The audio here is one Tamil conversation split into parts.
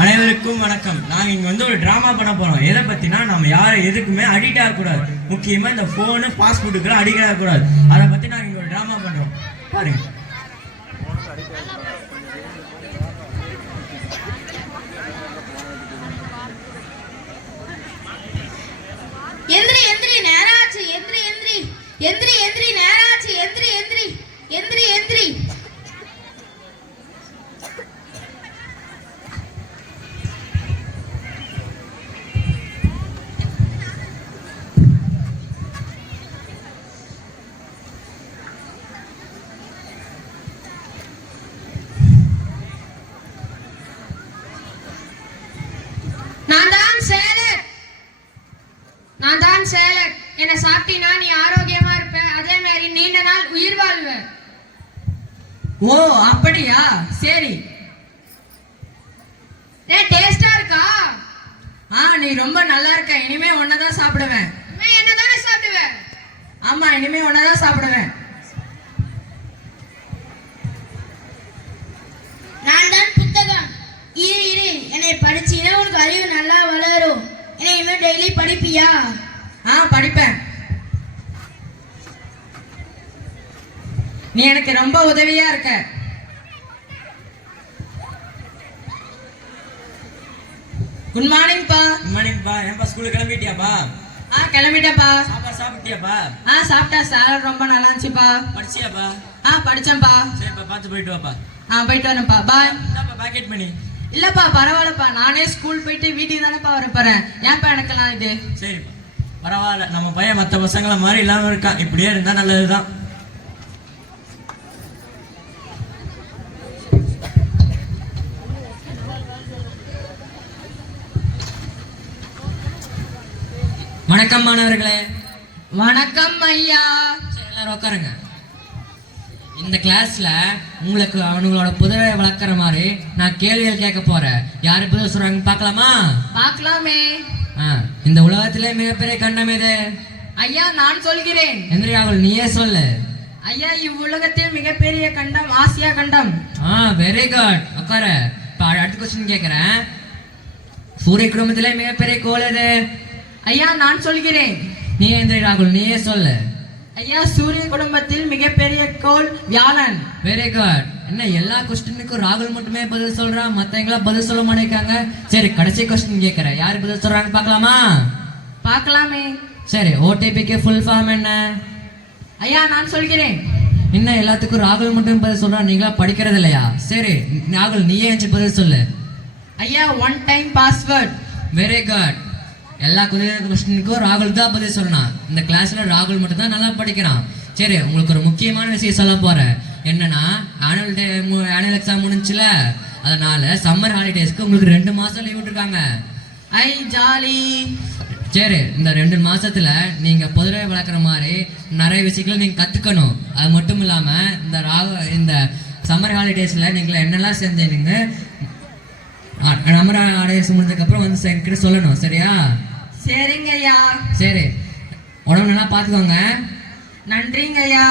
அனைவருக்கும் வணக்கம். நாங்கள் இங்கே வந்து ஒரு ட்ராமா பண்ண போகிறோம். எதை பற்றினா, நம்ம யாரும் எதுக்குமே அடிக்ட் ஆகக்கூடாது. முக்கியமாக இந்த ஃபோனு ஃபாஸ்ட் ஃபுட்டுக்கெல்லாம் அடிக்ட் ஆகக்கூடாது. அதை பற்றி நாங்கள் இங்கே ஒரு ட்ராமா பண்ணுறோம். பாருங்க. எந்திரி எந்திரி நேராச்சு, எந்திரி எந்திரி எந்திரி எந்திரி நேராச்சு, எந்திரி எந்திரி எந்திரி எந்திரி. நான் தான் சேலட். என்ன சாப்பிட்டீனா நீ ஆரோக்கியமா இருப்ப, அதே மாதிரி நீண்ட நாள் உயிர் வாழ்வ. ஓ அப்படியா, சரி. டேஸ்டா இருக்கா? நீ ரொம்ப நல்லா இருக்க. இனிமே ஒன்னதான் சாப்பிடுவேன். என்னதானே சாப்பிடுவ? ஆமா, இனிமே ஒன்னதான் சாப்பிடுவேன். நான் தான் புத்தகம். இரு இரு, என்னை படிச்சீனா உனக்கு அறிவு நல்லா வளரும். இனிமே டெய்லி படிப்பியா? படிப்பேன். நீ எனக்கு ரொம்ப உதவியா இருக்க. குட் மார்னிங் பா. குட் மார்னிங் பா. ஏன்பா ஸ்கூலுக்கு கிளம்பிட்டியாப்பா? கிளம்பிட்டேன்ப்பா. சாப்பாடு சாப்பிட்டியாப்பா? சாப்பிட்டா. சாலட் ரொம்ப நல்லா இருந்துச்சுப்பா. படிச்சியாப்பா? படிச்சேன்ப்பா. சரிப்பா, பார்த்து போயிட்டு வாப்பா. போயிட்டு வரேன்ப்பா. பாய். பாக்கெட் பண்ணி. இல்லப்பா, பரவாயில்லப்பா. நானே ஸ்கூல் போயிட்டு வீட்டுக்கு தானேப்பா வரப்போறேன். ஏன்ப்பா எனக்கெல்லாம் இது? சரிப்பா, பரவாயில்ல. நம்ம பையன் மற்ற பசங்களை மாதிரி இல்லாம இருக்கான். இப்படியே இருந்தா நல்லதுதான். வணக்கம் மாணவர்களே. வணக்கம் ஐயா. சரி, எல்லாரும் உட்காருங்க. இந்த கிளாஸ்ல உங்களுக்கு அவங்களோட புதரை வளர்க்குற மாதிரி நான் கேள்விகள் கேட்க போறேன். யாரு பதில் சொல்றாங்க பார்க்கலாமா? பார்க்கலாமே. இந்த உலகத்திலே மிகப்பெரிய கண்டம் எது? ஐயா, நான் சொல்கிறேன். எந்திரி ராகுல், நீயே சொல்லு. ஐயா, இவ்வுலகத்தில் மிகப்பெரிய கண்டம் ஆசியா கண்டம். Very good. உட்கார. இப்ப அடுத்த கொஸ்டின் கேட்கிறேன். சூரிய குடும்பத்திலே மிகப்பெரிய கோள் எது? ஐயா, நான் சொல்கிறேன். நீ எந்திரி ராகுல், நீயே சொல்லு. ஐயா, சூரிய குடும்பத்தில் மிகப்பெரிய கோள் வியாழன். Very good. என்ன எல்லா கொஸ்டினுக்கும் ராகுல் மட்டுமே பதில் சொல்றான், மத்தவங்களா பதில் சொல்ல மாட்டேங்காங்க. சரி, கடைசி கொஸ்டின் கேட்கிறேன். யாரு பதில் சொல்றாங்க பார்க்கலாமா? பார்க்கலாமே. சரி, ஓடிபிக்கு ஃபுல் ஃபார்ம் என்ன? ஐயா, நான் சொல்கிறேன். இன்னும் எல்லாத்துக்கும் ராகுல் மட்டும் பதில் சொல்றான், நீங்களா படிக்கிறது இல்லையா? சரி ராகுல், நீயே பதில் சொல்லு. ஐயா, one time password. Very good. எல்லா கொஸ்டினுக்கும் ராகுல் தான் பதில் சொல்லணும். இந்த கிளாஸ்ல ராகுல் மட்டும் தான் நல்லா படிக்கிறான். சரி, உங்களுக்கு ஒரு முக்கியமான விஷயம் சொல்ல போறேன். என்னன்னா, ஆனுவல் எக்ஸாம் முடிஞ்சுல, அதனால சம்மர் ஹாலிடேஸ்க்கு உங்களுக்கு 2 மாசம் லீவ் விட்டுருக்காங்க. ஜாலி. சரி, இந்த 2 மாசத்துல நீங்க பொதுவே வளர்க்குற மாதிரி நிறைய விஷயங்களை நீங்க கத்துக்கணும். அது மட்டும் இல்லாம இந்த சம்மர் ஹாலிடேஸ்ல நீங்க என்னெல்லாம் செஞ்சீங்க, சம்மர் ஹாலிடேஸ் முடிஞ்சதுக்கு அப்புறம் வந்து என்கிட்ட சொல்லணும். சரியா? சரிங்க ஐயா. சரி, உடம்பு நல்லா பாத்துக்கோங்க. நன்றிங்க ஐயா.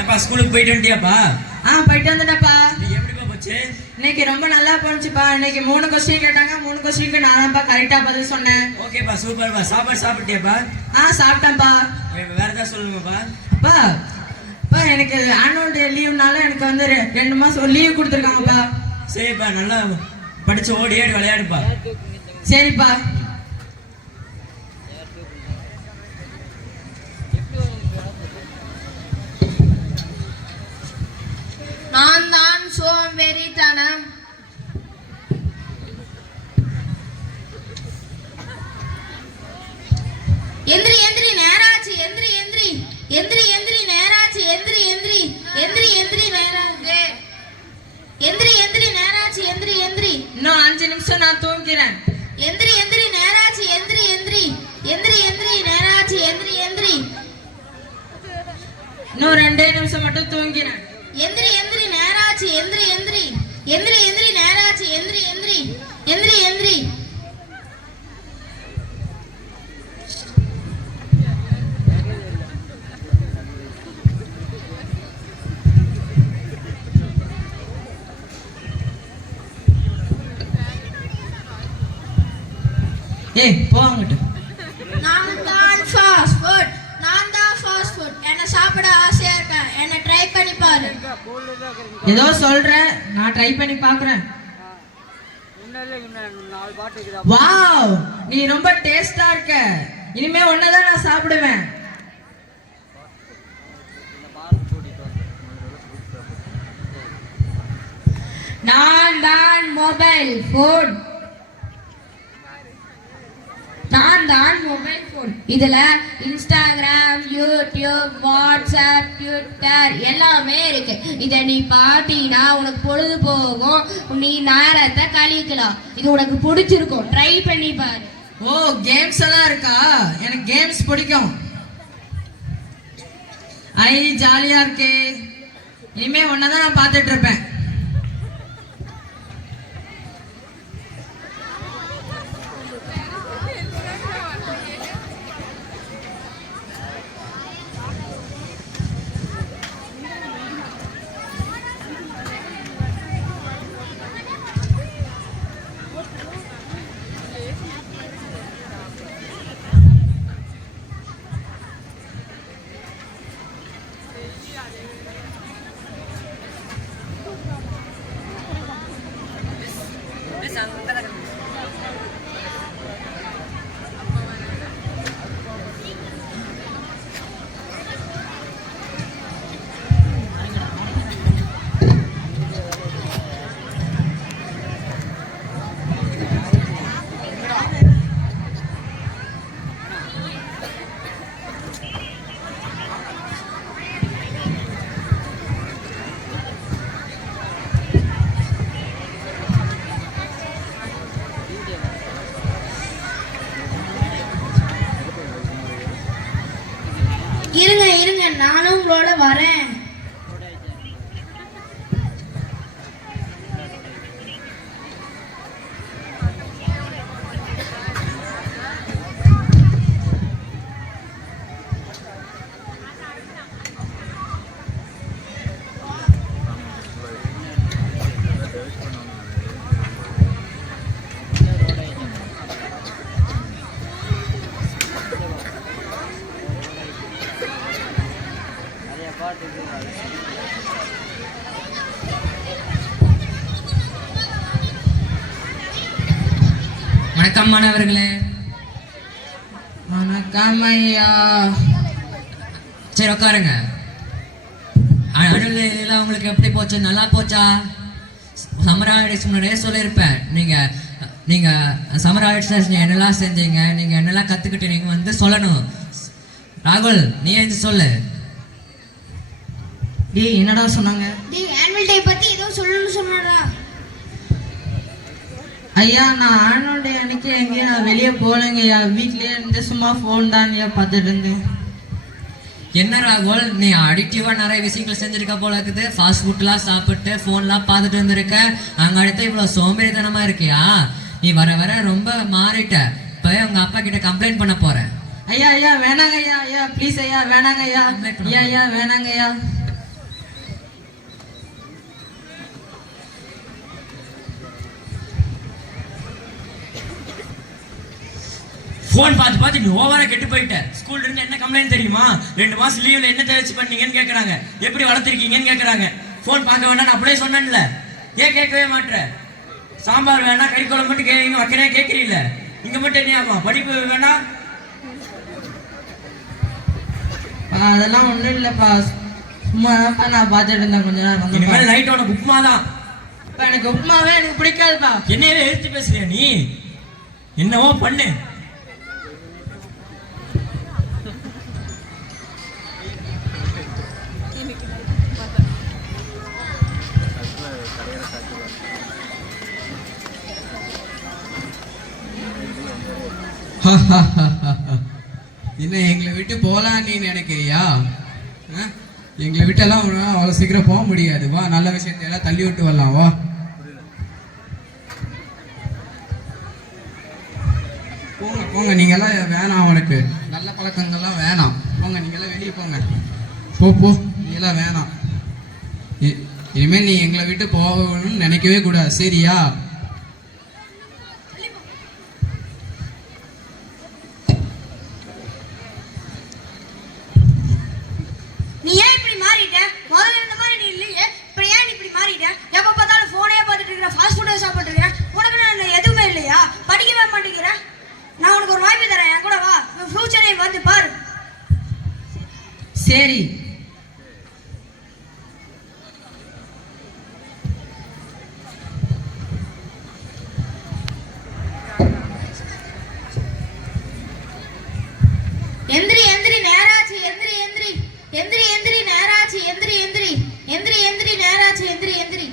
ஏப்பா, ஸ்கூலுக்கு போயிட்டு வந்துட்டியாப்பா? போயிட்டு வந்துட்டப்பா. எப்படிப்பா போச்சு? இன்னைக்கு ரொம்ப நல்லா போச்சுப்பா. இன்னைக்கு 3 கொஸ்டின் கேட்டாங்க. 3 கொஸ்டினுக்கு நான் தான் கரெக்டா பதில் சொன்னேன். ஓகேப்பா, சூப்பர்ப்பா. சாப்பாடு சாப்பிட்டியாப்பா? சாப்பிட்டேன்ப்பா. வேற ஏதாவது சொல்லுங்கப்பா. அப்பா, எனக்கு ஆனுவல் டே லீவ்னால எனக்கு வந்து 2 மாசம் லீவ் கொடுத்துருக்காங்கப்பா. சரிப்பா, நல்லா படிச்சு ஓடி ஆடி விளையாடுப்பா. சரிப்பா. நான் தான் சோம்பேறித்தனம். எந்திரி எந்திரி நேராச்சு, எந்திரி எந்திரி எந்திரி எந்திரி நேராச்சு, எந்திரி எந்திரி எந்திரி எந்திரி நேராச்சு, எந்திரி எந்திரி நேராச்சு, எந்திரி எந்திரி. இன்னும் 5 நிமிஷம் நான் தூங்கிறேன். எந்திரி எந்திரி நேராச்சு, எந்திரி எந்திரி எந்திரி எந்திரி நேராச்சு, எந்திரி எந்திரி. இன்னும் 2 நிமிஷம் மட்டும் தூங்கிறேன். எந்திரி எந்திரி நேராச்சு, எந்திரி எந்திரி எந்திரி எந்திரி நேராச்சு, எந்திரி எந்திரி எந்திரி எந்திரி. ஏய் போவாங்கட்டு. நான் தான் ஃபாஸ்ட் ஃபுட். நான் தான் ஃபாஸ்ட் ஃபுட். என்ன சாப்பிட ஆசையா இருக்கேன். என்ன ட்ரை பண்ணி பாரு. ஏதோ சொல்றேன், நான் ட்ரை பண்ணி பார்க்கறேன். வாவ், நீ ரொம்ப டேஸ்டா இருக்க. இனிமே ஒன்னதான் நான் சாப்பிடுவேன். நான் தான் மொபைல் ஃபோன். நான் தான் மொபைல் ஃபோன். இதுல இன்ஸ்டாகிராம், யூடியூப், வாட்ஸ்அப், ட்விட்டர் எல்லாமே இருக்கு. இதை நீ பார்த்தீங்கன்னா உனக்கு பொழுது போகும், நீ நேரத்தை கழிக்கலாம். இது உனக்கு பிடிச்சிருக்கும், ட்ரை பண்ணி பாரு. ஓ, கேம்ஸ் எல்லாம் இருக்கா? எனக்கு கேம்ஸ் பிடிக்கும். ஐ ஜாலியா இருக்கே. இனிமே ஒன்னதான் நான் பார்த்துட்டு இருப்பேன். இருங்க இருங்க, நானும் உங்களோட வரேன். வணக்கம் மாணவர்களே. வணக்கம் ஐயா. சரி உட்காருங்க. இதெல்லாம் உங்களுக்கு எப்படி போச்சு? நல்லா போச்சா? சம்மர் ஹாலிடேஸ் முன்னாடியே சொல்லியிருப்பேன். நீங்கள் சம்மர் ஹாலிடேஸ் என்னெல்லாம் செஞ்சீங்க, நீங்கள் என்னெல்லாம் கற்றுக்கிட்டு நீங்கள் வந்து சொல்லணும். ராகுல், நீ ஏன் சொல்லு. டேய், என்னடா சொன்னாங்க? டேய், ஆனுவல் டே பத்தி ஏதோ சொல்லணும்னு சொன்னாடா. ஐயா, நான் ஆனுவல் டே அன்னைக்கு எங்கேயும் நான் வெளியே போகலைங்க ஐயா. வீட்லயே இருந்து சும்மா ஃபோன் தான் ஐயா பார்த்துட்டு இருந்தேன். என்ன ராகுல், நீ அடிக்டிவாக நிறைய விஷயங்கள் செஞ்சுருக்க போல இருக்குது. ஃபாஸ்ட் ஃபுட்லாம் சாப்பிட்டு ஃபோன்லாம் பார்த்துட்டு இருந்திருக்க. அங்கே அடுத்து இவ்வளோ சோம்பேறித்தனமாக இருக்கியா? நீ வர வர ரொம்ப மாறிட்ட. இப்போ உங்கள் அப்பா கிட்ட கம்ப்ளைண்ட் பண்ண போகிறேன். ஐயா ஐயா வேணாங்க ஐயா. ஐயா ப்ளீஸ் ஐயா, வேணாங்க ஐயா. ஐயா ஐயா வேணாங்க ஐயா. ஃபோன் பார்த்து பார்த்து நீ ஓவரா கெட்டு போயிட்ட. ஸ்கூல்ல இருந்து என்ன கம்ப்ளைண்ட் தெரியுமா? 2 மாசம் லீவ்ல என்ன தயாரிச்சு பண்ணீங்கன்னு கேக்குறாங்க. எப்படி வளர்த்திருக்கீங்கன்னு கேக்குறாங்க. ஃபோன் பார்க்க வேண்டாம் அப்படியே சொன்னேன்ல, ஏன் கேட்கவே மாட்டேற? சாம்பார் வேணா, கறி குழம்பு மட்டும் கேட்க வைக்கிறே கேட்கறீல்ல, இங்க மட்டும் என்ன ஆகும்? படிப்பு வேணா? அதெல்லாம் ஒண்ணும் இல்லப்பா, சும்மா நான் பார்த்துட்டு இருந்தேன் கொஞ்ச நேரம். இனிமேல் நைட் உனக்கு உப்புமா தான். எனக்கு உப்புமாவே எனக்கு பிடிக்காதுப்பா. என்னையவே எடுத்து பேசுறியா நீ? என்னவோ பண்ணு. இன்னும் எங்களை விட்டு போகலான்னு நீ நினைக்கிறியா? எங்களை விட்டெல்லாம் அவ்வளோ சீக்கிரம் போக முடியாது. வா, நல்ல விஷயத்தையெல்லாம் தள்ளி விட்டு வரலாம். வா போங்க போங்க, நீங்கெல்லாம் வேணாம். உனக்கு நல்ல பழக்கங்கள்லாம் வேணாம். போங்க, நீங்கெல்லாம் வெளியே போங்க. போ, நீங்கெல்லாம் வேணாம். இனிமேல் நீ எங்களை விட்டு போகணும்னு நினைக்கவே கூடாது, சரியா? பார். சரி. எந்திரி எந்திரி நேராச்சு, எந்திரி எந்திரி எந்திரி எந்திரி நேராச்சு, எந்திரி எந்திரி எந்திரி எந்திரி நேராச்சு, எந்திரி எந்திரி.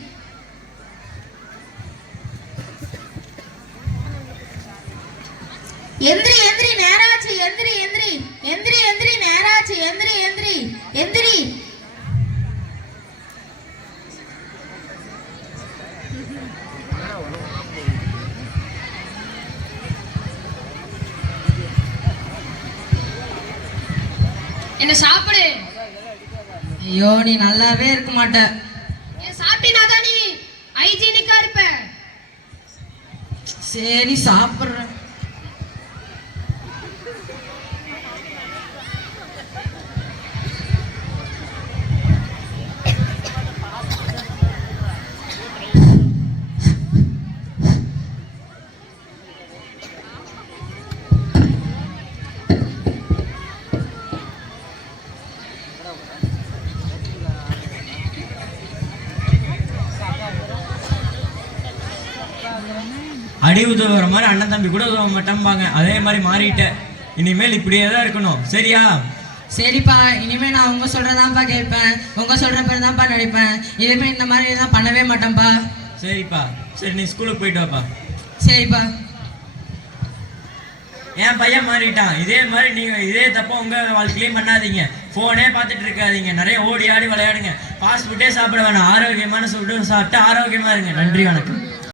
எந்திரி எந்திரி நேராச்சு, எந்திரி எந்திரி எந்திரி எந்திரி நேராச்சு, எந்திரி எந்திரி எந்திரி. என்ன சாப்பிடு. ஐயோ நீ நல்லாவே இருக்க மாட்ட. சாப்பிட்டினாதான் நீ ஹைஜீனிக்கா இருப்ப. சரி சாப்பிட்றேன். அடி உதவுற மாதிரி அண்ணன் தம்பி கூட உதவ மாட்டேம்பாங்க, அதே மாதிரி மாறிட்டேன். இனிமேல் இப்படியே தான் இருக்கணும், சரியா? சரிப்பா, இனிமே நான் உங்க சொல்றதான்ப்பா கேட்பேன், உங்க சொல்ற பேர் தான்ப்பா நடிப்பேன். இனிமே இந்த மாதிரி எல்லாம் பண்ணவே மாட்டேன்ப்பா. சரிப்பா, சரி நீ ஸ்கூலுக்கு போயிட்டு வாப்பா. சரிப்பா. என் பையன் மாறிட்டான், இதே மாதிரி நீங்க இதே தப்பா உங்க வாழ்க்கையிலையும் பண்ணாதீங்க. போனே பார்த்துட்டு இருக்காதீங்க, நிறைய ஓடி ஆடி விளையாடுங்க. ஃபாஸ்ட் ஃபுட்டே சாப்பிட வேணாம், ஆரோக்கியமான ஃபுட்டு சாப்பிட்டு ஆரோக்கியமா இருங்க. நன்றி, வணக்கம்.